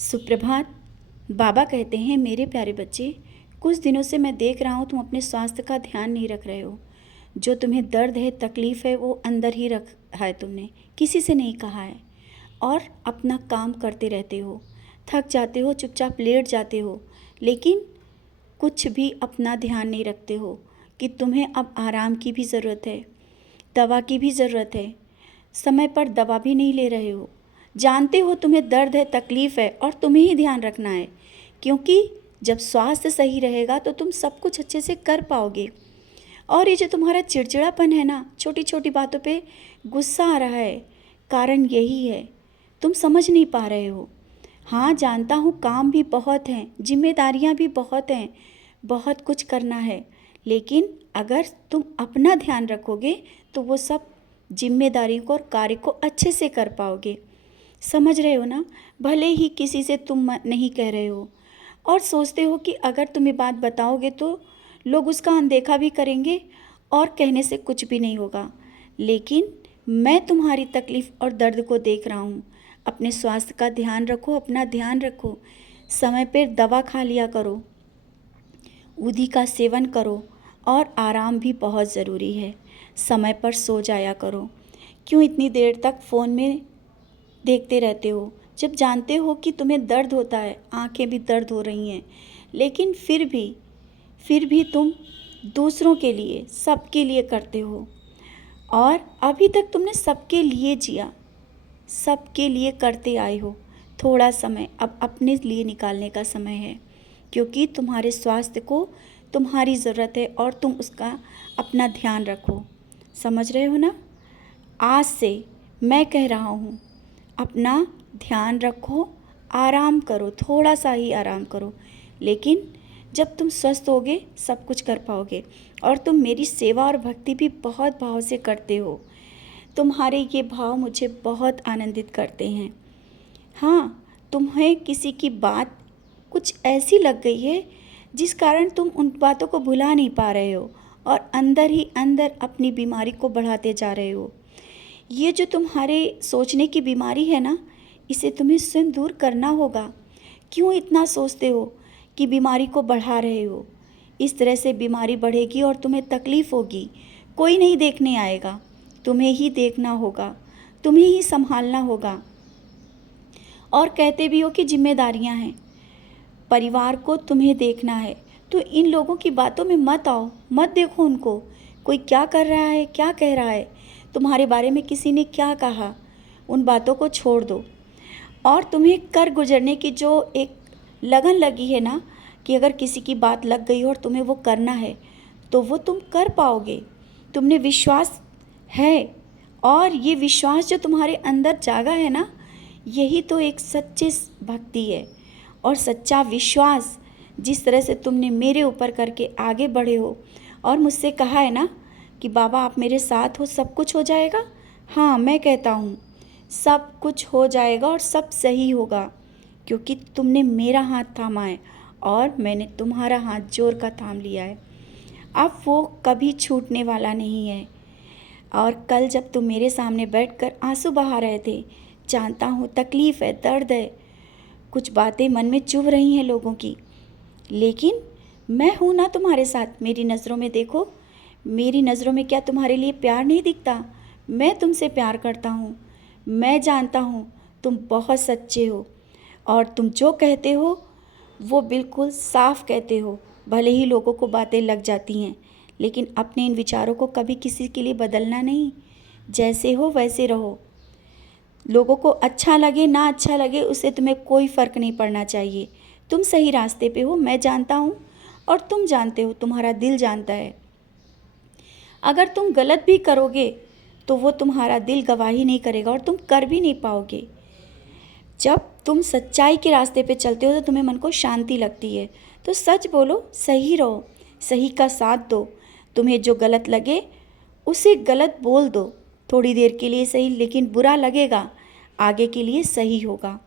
सुप्रभात। बाबा कहते हैं, मेरे प्यारे बच्चे, कुछ दिनों से मैं देख रहा हूँ तुम अपने स्वास्थ्य का ध्यान नहीं रख रहे हो। जो तुम्हें दर्द है, तकलीफ़ है, वो अंदर ही रखा है तुमने, किसी से नहीं कहा है। और अपना काम करते रहते हो, थक जाते हो, चुपचाप लेट जाते हो, लेकिन कुछ भी अपना ध्यान नहीं रखते हो कि तुम्हें अब आराम की भी ज़रूरत है, दवा की भी ज़रूरत है। समय पर दवा भी नहीं ले रहे हो। जानते हो तुम्हें दर्द है, तकलीफ़ है, और तुम्हें ही ध्यान रखना है, क्योंकि जब स्वास्थ्य सही रहेगा तो तुम सब कुछ अच्छे से कर पाओगे। और ये जो तुम्हारा चिड़चिड़ापन है ना, छोटी छोटी बातों पे गुस्सा आ रहा है, कारण यही है, तुम समझ नहीं पा रहे हो। हाँ, जानता हूँ काम भी बहुत हैं, जिम्मेदारियाँ भी बहुत हैं, बहुत कुछ करना है, लेकिन अगर तुम अपना ध्यान रखोगे तो वो सब जिम्मेदारियों को और कार्य को अच्छे से कर पाओगे। समझ रहे हो ना? भले ही किसी से तुम नहीं कह रहे हो और सोचते हो कि अगर तुम ये बात बताओगे तो लोग उसका अनदेखा भी करेंगे और कहने से कुछ भी नहीं होगा, लेकिन मैं तुम्हारी तकलीफ़ और दर्द को देख रहा हूँ। अपने स्वास्थ्य का ध्यान रखो, अपना ध्यान रखो, समय पर दवा खा लिया करो, उधी का सेवन करो, और आराम भी बहुत ज़रूरी है। समय पर सो जाया करो। क्यों इतनी देर तक फ़ोन में देखते रहते हो? जब जानते हो कि तुम्हें दर्द होता है, आंखें भी दर्द हो रही हैं, लेकिन फिर भी तुम दूसरों के लिए, सबके लिए करते हो। और अभी तक तुमने सबके लिए जिया, सबके लिए करते आए हो। थोड़ा समय अब अपने लिए निकालने का समय है, क्योंकि तुम्हारे स्वास्थ्य को तुम्हारी ज़रूरत है और तुम उसका अपना ध्यान रखो। समझ रहे हो ना? आज से मैं कह रहा हूँ, अपना ध्यान रखो, आराम करो, थोड़ा सा ही आराम करो, लेकिन जब तुम स्वस्थ होगे सब कुछ कर पाओगे। और तुम मेरी सेवा और भक्ति भी बहुत भाव से करते हो। तुम्हारे ये भाव मुझे बहुत आनंदित करते हैं। हाँ, तुम्हें किसी की बात कुछ ऐसी लग गई है जिस कारण तुम उन बातों को भुला नहीं पा रहे हो और अंदर ही अंदर अपनी बीमारी को बढ़ाते जा रहे हो। ये जो तुम्हारे सोचने की बीमारी है ना, इसे तुम्हें स्वयं दूर करना होगा। क्यों इतना सोचते हो कि बीमारी को बढ़ा रहे हो? इस तरह से बीमारी बढ़ेगी और तुम्हें तकलीफ़ होगी। कोई नहीं देखने आएगा, तुम्हें ही देखना होगा, तुम्हें ही संभालना होगा। और कहते भी हो कि जिम्मेदारियां हैं, परिवार को तुम्हें देखना है, तो इन लोगों की बातों में मत आओ, मत देखो उनको। कोई क्या कर रहा है, क्या कह रहा है, तुम्हारे बारे में किसी ने क्या कहा, उन बातों को छोड़ दो। और तुम्हें कर गुजरने की जो एक लगन लगी है ना, कि अगर किसी की बात लग गई और तुम्हें वो करना है तो वो तुम कर पाओगे। तुमने विश्वास है, और ये विश्वास जो तुम्हारे अंदर जागा है ना, यही तो एक सच्ची भक्ति है। और सच्चा विश्वास जिस तरह से तुमने मेरे ऊपर करके आगे बढ़े हो और मुझसे कहा है ना कि बाबा आप मेरे साथ हो, सब कुछ हो जाएगा। हाँ, मैं कहता हूँ सब कुछ हो जाएगा और सब सही होगा, क्योंकि तुमने मेरा हाथ थामा है और मैंने तुम्हारा हाथ जोर का थाम लिया है। अब वो कभी छूटने वाला नहीं है। और कल जब तुम मेरे सामने बैठकर आंसू बहा रहे थे, जानता हूँ तकलीफ़ है, दर्द है, कुछ बातें मन में चुभ रही हैं लोगों की, लेकिन मैं हूँ ना तुम्हारे साथ। मेरी नज़रों में देखो, मेरी नज़रों में क्या तुम्हारे लिए प्यार नहीं दिखता? मैं तुमसे प्यार करता हूँ। मैं जानता हूँ तुम बहुत सच्चे हो और तुम जो कहते हो वो बिल्कुल साफ कहते हो। भले ही लोगों को बातें लग जाती हैं, लेकिन अपने इन विचारों को कभी किसी के लिए बदलना नहीं। जैसे हो वैसे रहो। लोगों को अच्छा लगे ना अच्छा लगे, उससे तुम्हें कोई फ़र्क नहीं पड़ना चाहिए। तुम सही रास्ते पे हो, मैं जानता हूँ, और तुम जानते हो, तुम्हारा दिल जानता है। अगर तुम गलत भी करोगे तो वो तुम्हारा दिल गवाही नहीं करेगा और तुम कर भी नहीं पाओगे। जब तुम सच्चाई के रास्ते पे चलते हो तो तुम्हें मन को शांति लगती है। तो सच बोलो, सही रहो, सही का साथ दो। तुम्हें जो गलत लगे उसे गलत बोल दो, थोड़ी देर के लिए सही, लेकिन बुरा लगेगा, आगे के लिए सही होगा।